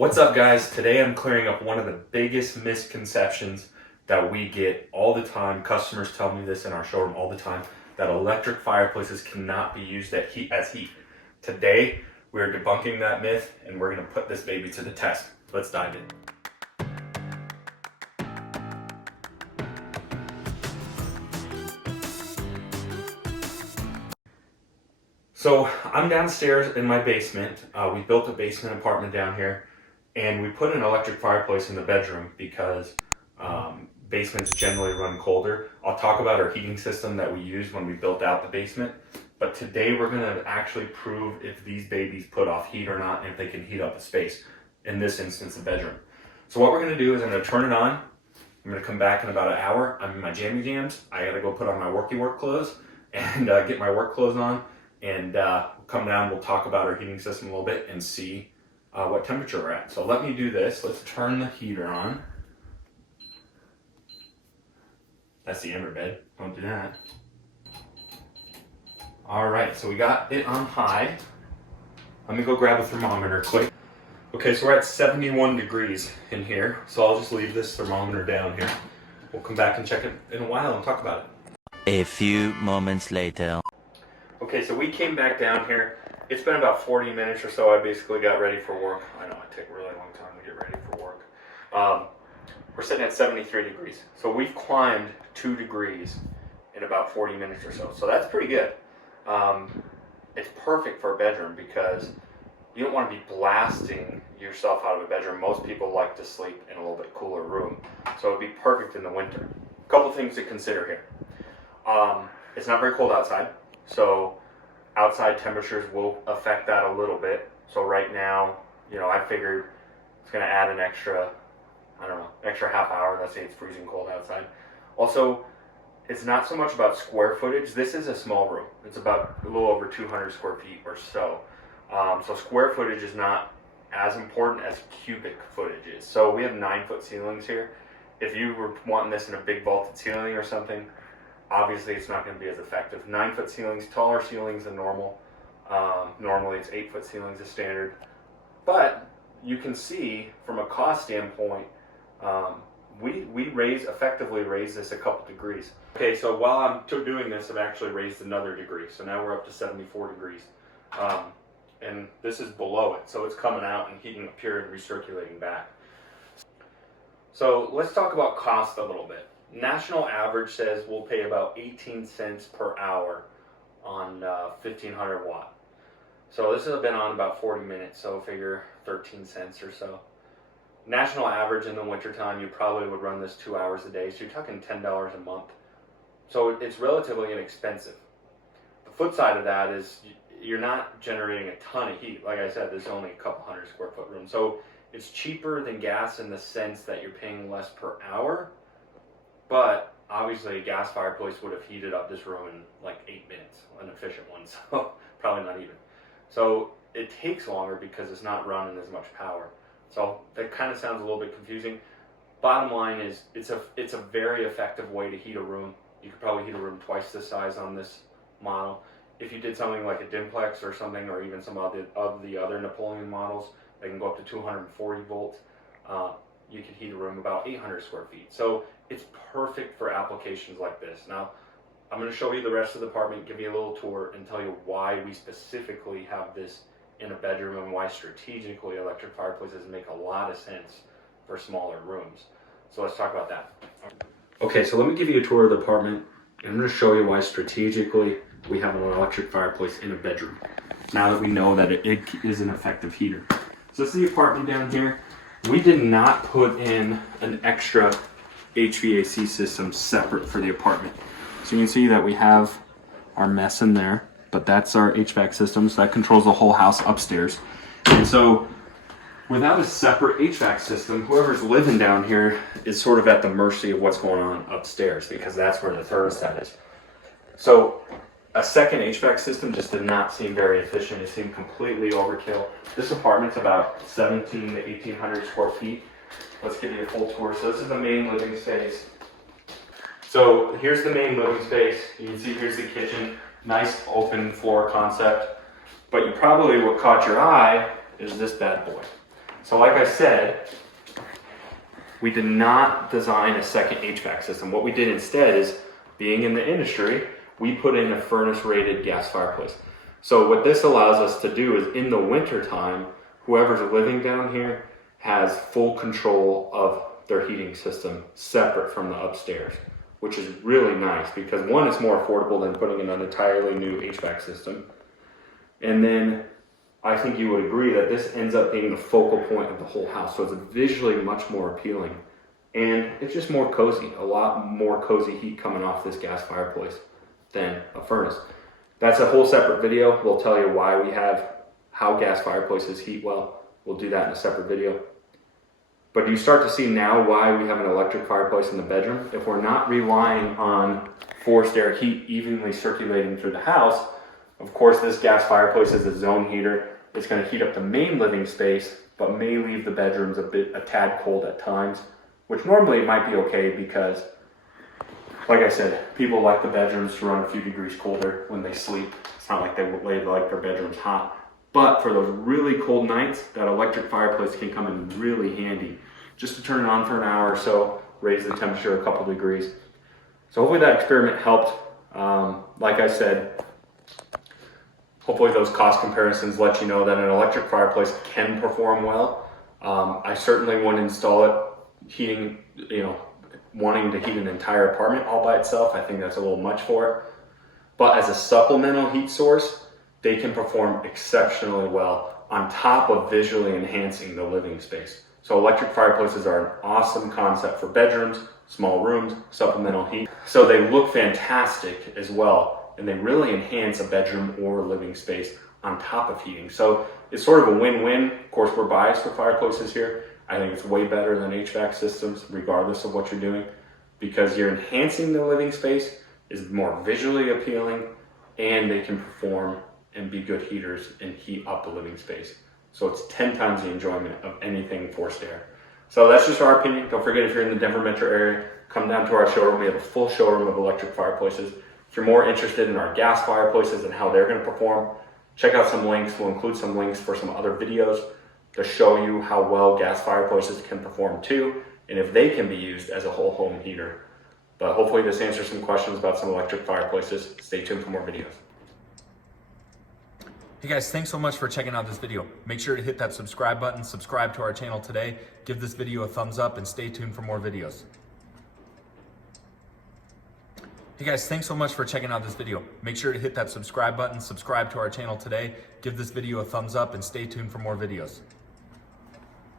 What's up, guys? Today I'm clearing up one of the biggest misconceptions that we get all the time. Customers tell me this in our showroom all the time, that electric fireplaces cannot be used as heat. Today we're debunking that myth and we're going to put this baby to the test. Let's dive in. So I'm downstairs in my basement. We built a basement apartment down here, and we put an electric fireplace in the bedroom because basements generally run colder. I'll talk about our heating system that we used when we built out the basement, but today we're going to actually prove if these babies put off heat or not, and if they can heat up a space, in this instance a bedroom. So what we're going to do is I'm going to turn it on. I'm going to come back in about an hour. I'm in my jammy jams. I got to go put on my work clothes and get my work clothes on, and we'll come down. We'll talk about our heating system a little bit and see what temperature we're at. So let me do this. Let's turn the heater on. That's the ember bed. Don't do that. All right, so we got it on high. Let me go grab a thermometer quick. Okay, so we're at 71 degrees in here. So I'll just leave this thermometer down here. We'll come back and check it in a while and talk about it. A few moments later. Okay, so we came back down here. It's been about 40 minutes or so. I basically got ready for work. I know it takes a really long time to get ready for work. We're sitting at 73 degrees. So we've climbed 2 degrees in about 40 minutes or so. So that's pretty good. It's perfect for a bedroom because you don't want to be blasting yourself out of a bedroom. Most people like to sleep in a little bit cooler room. So it would be perfect in the winter. A couple things to consider here. It's not very cold outside. So outside temperatures will affect that a little bit. So right now, I figured it's going to add an extra half hour. Let's say it's freezing cold outside. Also, it's not so much about square footage. This is a small room. It's about a little over 200 square feet or so. So square footage is not as important as cubic footage is. So we have 9-foot ceilings here. If you were wanting this in a big vaulted ceiling or something, obviously it's not going to be as effective. 9-foot ceilings, taller ceilings than normal. Normally it's 8-foot ceilings is standard. But you can see from a cost standpoint, we effectively raised this a couple degrees. Okay, so while I'm doing this, I've actually raised another degree. So now we're up to 74 degrees. And this is below it, so it's coming out and heating up here and recirculating back. So let's talk about cost a little bit. National average says we'll pay about 18 cents per hour on 1500 watt. So this has been on about 40 minutes, so figure 13 cents or so. National average in the wintertime, you probably would run this 2 hours a day, so you're talking $10 a month. So it's relatively inexpensive. The flip side of that is you're not generating a ton of heat. Like I said, there's only a couple hundred square foot room. So it's cheaper than gas in the sense that you're paying less per hour. But obviously a gas fireplace would have heated up this room in like 8 minutes, an efficient one, so probably not even. So it takes longer because it's not running as much power. So that kind of sounds a little bit confusing. Bottom line is it's a very effective way to heat a room. You could probably heat a room twice the size on this model. If you did something like a Dimplex or something, or even some of the other Napoleon models, they can go up to 240 volts. You could heat a room about 800 square feet. So it's perfect for applications like this. Now, I'm going to show you the rest of the apartment, give you a little tour, and tell you why we specifically have this in a bedroom and why strategically electric fireplaces make a lot of sense for smaller rooms. So let's talk about that. Okay, so let me give you a tour of the apartment. I'm going to show you why strategically we have an electric fireplace in a bedroom, now that we know that it is an effective heater. So this is the apartment down here. We did not put in an extra HVAC system separate for the apartment. So you can see that we have our mess in there, but that's our HVAC system, so that controls the whole house upstairs. And so without a separate HVAC system, whoever's living down here is sort of at the mercy of what's going on upstairs, because that's where the thermostat is. So a second HVAC system just did not seem very efficient. It seemed completely overkill. This apartment's about 17 to 1800 square feet. Let's give you a full tour. So this is the main living space. So here's the main living space. You can see here's the kitchen. Nice open floor concept. But what caught your eye is this bad boy. So like I said, we did not design a second HVAC system. What we did instead is, being in the industry, we put in a furnace rated gas fireplace. So what this allows us to do is, in the winter time, whoever's living down here has full control of their heating system separate from the upstairs, which is really nice because one, it's more affordable than putting in an entirely new HVAC system. And then I think you would agree that this ends up being the focal point of the whole house. So it's visually much more appealing and it's just more cozy, a lot more cozy heat coming off this gas fireplace than a furnace. That's a whole separate video. We'll tell you why we have, how gas fireplaces heat well. We'll do that in a separate video. But you start to see now why we have an electric fireplace in the bedroom. If we're not relying on forced air heat evenly circulating through the house, of course this gas fireplace is a zone heater. It's going to heat up the main living space, but may leave the bedrooms a tad cold at times, which normally might be okay because, like I said, people like the bedrooms to run a few degrees colder when they sleep. It's not like they like their bedrooms hot. But for those really cold nights, that electric fireplace can come in really handy. Just to turn it on for an hour or so, raise the temperature a couple degrees. So hopefully that experiment helped. Like I said, hopefully those cost comparisons let you know that an electric fireplace can perform well. I certainly wouldn't install it heating, wanting to heat an entire apartment all by itself. I think that's a little much for it. But as a supplemental heat source, they can perform exceptionally well on top of visually enhancing the living space. So electric fireplaces are an awesome concept for bedrooms, small rooms, supplemental heat. So they look fantastic as well, and they really enhance a bedroom or living space on top of heating. So it's sort of a win-win. Of course, we're biased for fireplaces here. I think it's way better than HVAC systems, regardless of what you're doing, because you're enhancing the living space, is more visually appealing, and they can perform and be good heaters and heat up the living space. So it's 10 times the enjoyment of anything forced air. So that's just our opinion. Don't forget, if you're in the Denver metro area, come down to our showroom. We have a full showroom of electric fireplaces. If you're more interested in our gas fireplaces and how they're going to perform, check out some links. We'll include some links for some other videos to show you how well gas fireplaces can perform too, and if they can be used as a whole home heater. But hopefully this answers some questions about some electric fireplaces. Stay tuned for more videos. Hey guys, thanks so much for checking out this video. Make sure to hit that subscribe button, subscribe to our channel today, give this video a thumbs up, and stay tuned for more videos. Hey guys, thanks so much for checking out this video. Make sure to hit that subscribe button, subscribe to our channel today, give this video a thumbs up, and stay tuned for more videos.